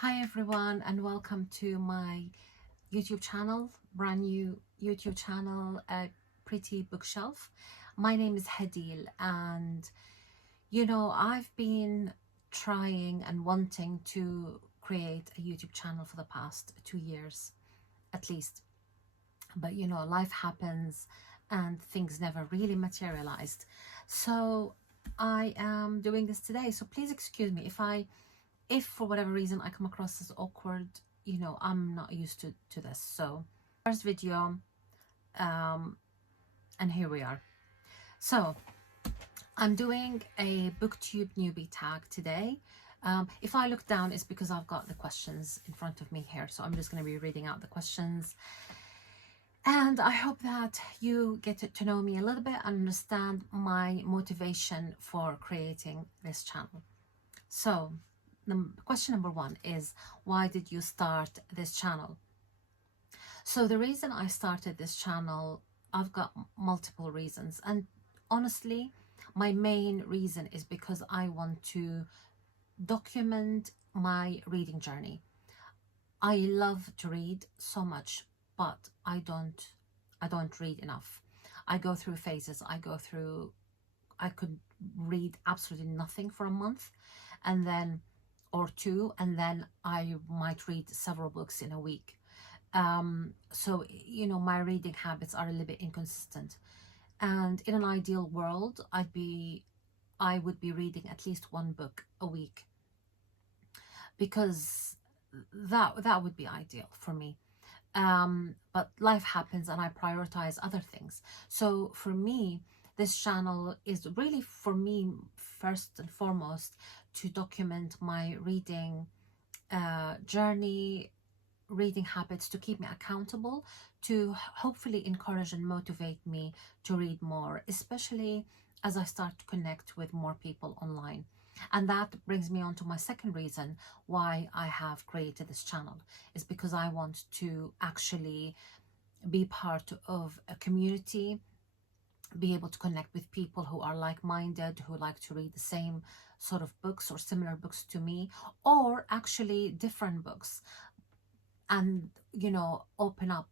Hi everyone, and welcome to my YouTube channel, brand new YouTube channel, A Pretty Bookshelf. My name is Hadil, and I've been trying and wanting to create a YouTube channel for the past 2 years at least. But life happens and things never really materialized. So I am doing this today. So please excuse me if for whatever reason I come across as awkward. I'm not used to this. So first video, and here we are. So I'm doing a Booktube Newbie Tag today. If I look down, it's because I've got the questions in front of me here. So I'm just going to be reading out the questions. And I hope that you get to know me a little bit and understand my motivation for creating this channel. So question number one is, why did you start this channel? So the reason I started this channel, I've got multiple reasons. And honestly, my main reason is because I want to document my reading journey. I love to read so much, but I don't read enough. I go through phases. I could read absolutely nothing for a month, and then or two, and then I might read several books in a week. So my reading habits are a little bit inconsistent, and in an ideal world I would be reading at least one book a week, because that would be ideal for me. But life happens and I prioritize other things. So for me, this channel is really, for me, first and foremost, to document my reading journey, reading habits, to keep me accountable, to hopefully encourage and motivate me to read more, especially as I start to connect with more people online. And that brings me on to my second reason why I have created this channel, is because I want to actually be part of a community, be able to connect with people who are like-minded, who like to read the same sort of books or similar books to me, or actually different books, and open up,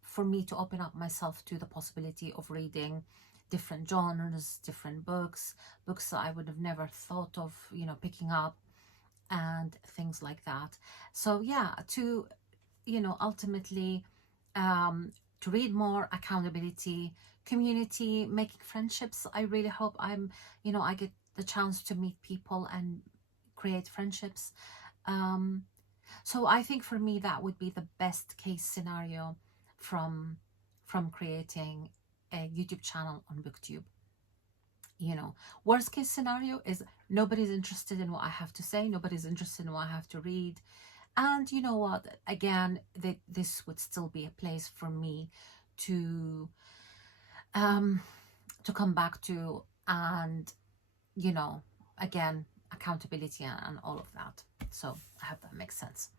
for me to open up myself to the possibility of reading different genres, different books that I would have never thought of picking up, and things like that. So yeah, to ultimately to read more, accountability, community, making friendships. I really hope I get the chance to meet people and create friendships. So I think for me that would be the best case scenario from creating a YouTube channel on Booktube. Worst case scenario is nobody's interested in what I have to say, nobody's interested in what I have to read. And you know what, again, this would still be a place for me to come back to, and again, accountability and all of that. So I hope that makes sense.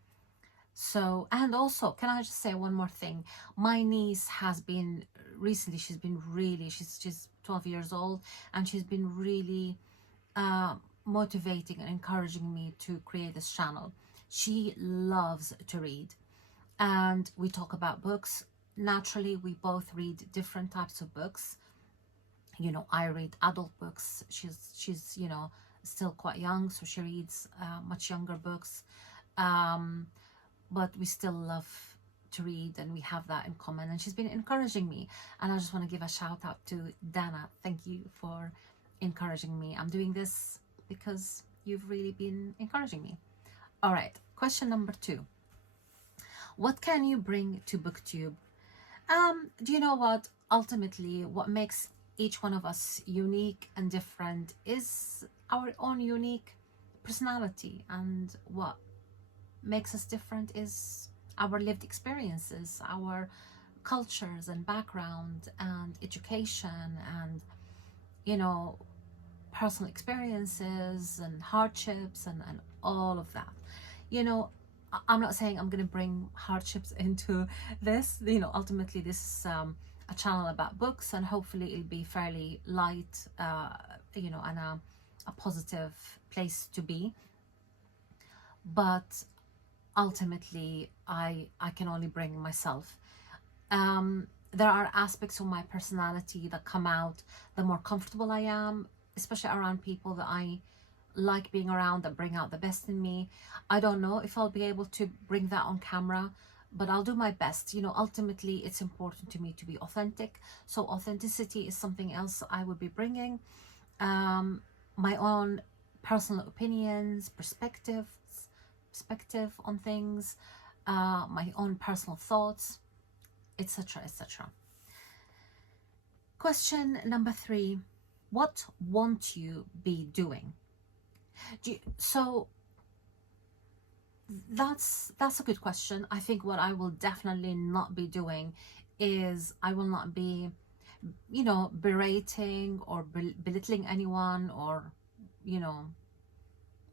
So, and also, can I just say one more thing? My niece has been recently, she's 12 years old, and she's been really motivating and encouraging me to create this channel. She loves to read, and we talk about books. Naturally, we both read different types of books. I read adult books. She's still quite young, so she reads much younger books. But we still love to read, and we have that in common, and she's been encouraging me, and I just want to give a shout out to Dana. Thank you for encouraging me. I'm doing this because you've really been encouraging me. All right, question number 2. What can you bring to Booktube? Do you know what? Ultimately, what makes each one of us unique and different is our own unique personality, and what makes us different is our lived experiences, our cultures and background and education, and personal experiences and hardships and all of that. I'm not saying I'm going to bring hardships into this. Ultimately this is a channel about books, and hopefully it'll be fairly light, and a positive place to be. But ultimately I can only bring myself. There are aspects of my personality that come out the more comfortable I am, especially around people that I like being around, that bring out the best in me. I don't know if I'll be able to bring that on camera, but I'll do my best. You know, ultimately it's important to me to be authentic. So authenticity is something else I would be bringing. My own personal opinions, perspective on things, my own personal thoughts, etc., etc. Question number 3: what won't you be doing? So that's a good question. I think what I will definitely not be doing is I will not be, you know, berating or belittling anyone, or, you know,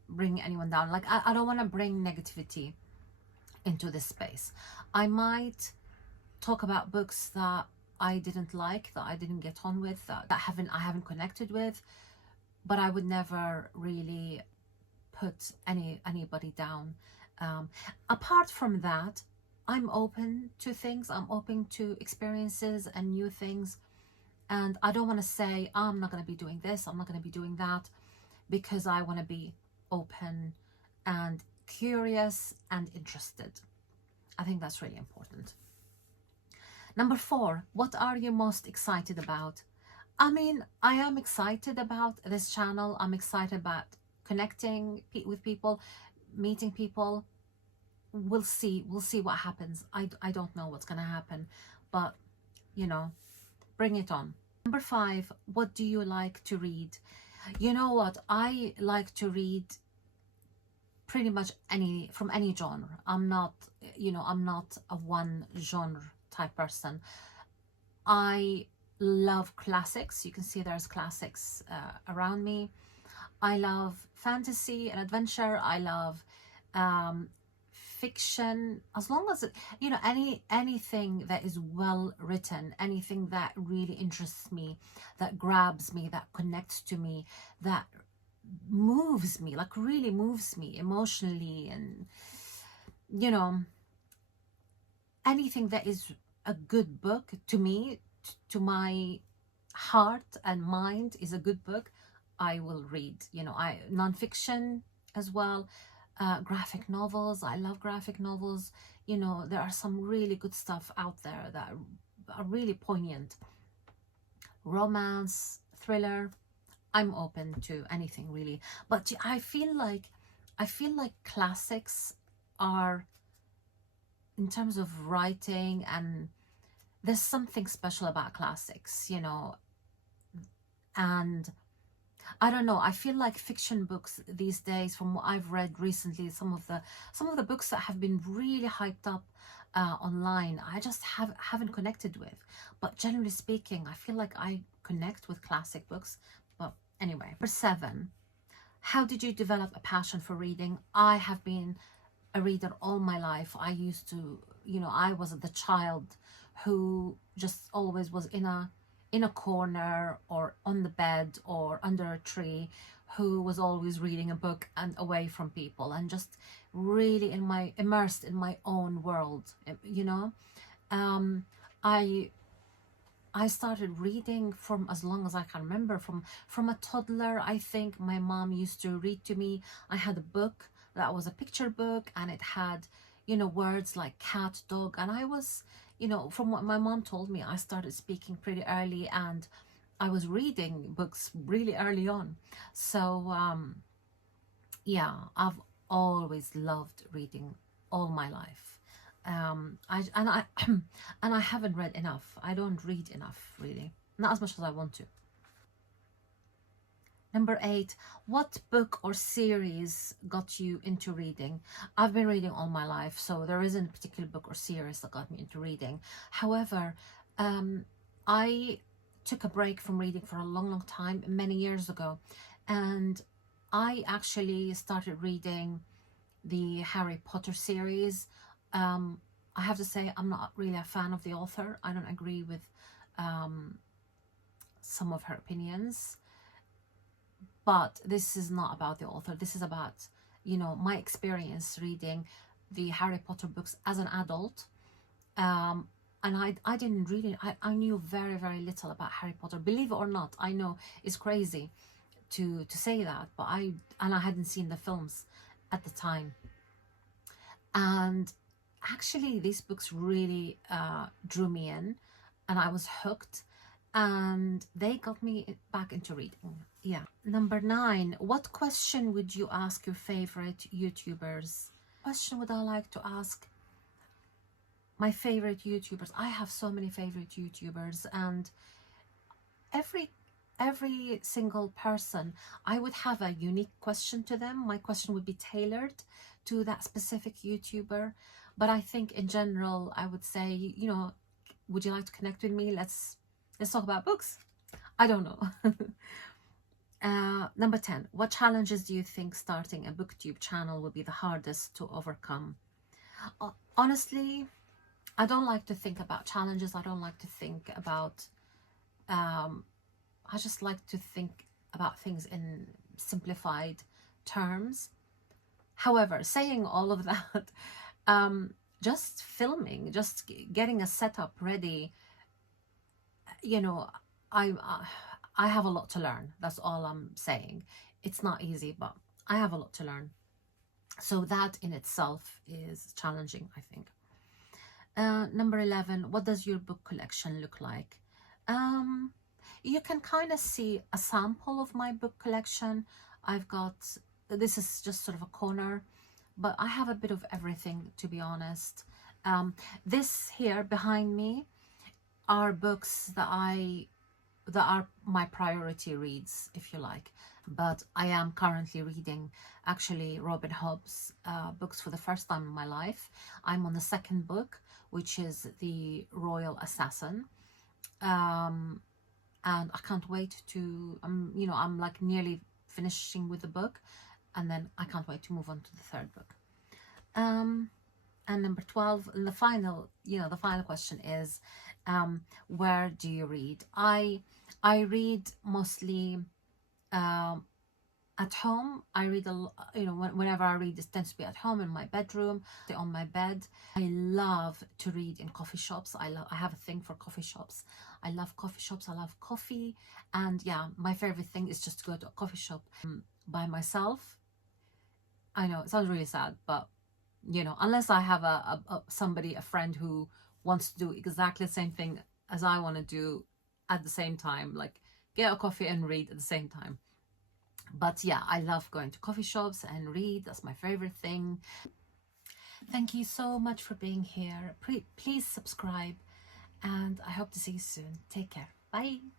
bringing anyone down. Like, I don't want to bring negativity into this space. I might talk about books that I didn't like, that I didn't get on with, that I haven't connected with, but I would never really put anybody down. Apart from that, I'm open to things. I'm open to experiences and new things, and I don't want to say I'm not going to be doing this, I'm not going to be doing that, because I want to be open and curious and interested. I think that's really important. Number 4: what are you most excited about? I mean, I am excited about this channel. I'm excited about connecting with people, meeting people. We'll see what happens. I don't know what's going to happen, but, you know, bring it on. Number 5: what do you like to read? You know what, I like to read pretty much from any genre. I'm not, you know, I'm not a one genre type person. I love classics. You can see there's classics around me. I love fantasy and adventure. I love fiction, as long as it, you know, anything that is well written, anything that really interests me, that grabs me, that connects to me, that moves me, like really moves me emotionally, and, you know, anything that is a good book to me, to my heart and mind, is a good book, I will read. You know, non-fiction as well, graphic novels. I love graphic novels. You know, there are some really good stuff out there that are really poignant. Romance, thriller, I'm open to anything really. But I feel like classics are, in terms of writing, and there's something special about classics, you know. And I don't know, I feel like fiction books these days, from what I've read recently, some of the books that have been really hyped up online, I just haven't connected with. But generally speaking, I feel like I connect with classic books. But anyway. Number 7: how did you develop a passion for reading? I have been a reader all my life. I used to, you know, I was the child who just always was in a corner, or on the bed, or under a tree, who was always reading a book and away from people, and just really immersed in my own world, you know. I started reading from as long as I can remember. From a toddler, I think my mom used to read to me. I had a book that was a picture book, and it had, you know, words like cat, dog, and I was, you know, from what my mom told me, I started speaking pretty early, and I was reading books really early on. So yeah, I've always loved reading all my life. I and I haven't read enough. I don't read enough, really, not as much as I want to. Number 8: what book or series got you into reading? I've been reading all my life, so there isn't a particular book or series that got me into reading. However, I took a break from reading for a long time, many years ago, and I actually started reading the Harry Potter series. I have to say, I'm not really a fan of the author. I don't agree with some of her opinions. But this is not about the author. This is about, you know, my experience reading. the Harry Potter books as an adult. And I didn't really, I knew very, very little about Harry Potter. Believe it or not, I know it's crazy to say that, but I hadn't seen the films at the time. And actually, these books really drew me in, and I was hooked, and they got me back into reading. Yeah. Number 9, what question would you ask your favorite YouTubers? Question would I like to ask my favorite YouTubers? I have so many favorite YouTubers, and every single person, I would have a unique question to them. My question would be tailored to that specific YouTuber. But I think in general, I would say, you know, would you like to connect with me? Let's talk about books. I don't know. Number 10, what challenges do you think starting a Booktube channel will be the hardest to overcome? Honestly, I don't like to think about challenges. I don't like to think about, I just like to think about things in simplified terms. However, saying all of that, just filming, just getting a setup ready, you know, I have a lot to learn. That's all I'm saying. It's not easy, but I have a lot to learn. So that in itself is challenging, I think. Number 11, what does your book collection look like? You can kind of see a sample of my book collection. I've got, this is just sort of a corner, but I have a bit of everything, to be honest. This here behind me are books that are my priority reads, if you like. But I am currently reading actually Robin Hobb's books for the first time in my life. I'm on the second book, which is The Royal Assassin. And I can't wait to, you know, I'm like nearly finishing with the book, and then I can't wait to move on to the third book. And number 12, and the final, you know, the final question is, where do you read? I read mostly at home. I read whenever I read, it tends to be at home in my bedroom, on my bed. I love to read in coffee shops. I have a thing for coffee shops. I love coffee shops. I love coffee, and yeah, my favorite thing is just to go to a coffee shop by myself. I know it sounds really sad, but you know, unless I have a friend who wants to do exactly the same thing as I want to do at the same time, like get a coffee and read at the same time. But yeah, I love going to coffee shops and read. That's my favorite thing. Thank you so much for being here. Please subscribe, and I hope to see you soon. Take care. Bye.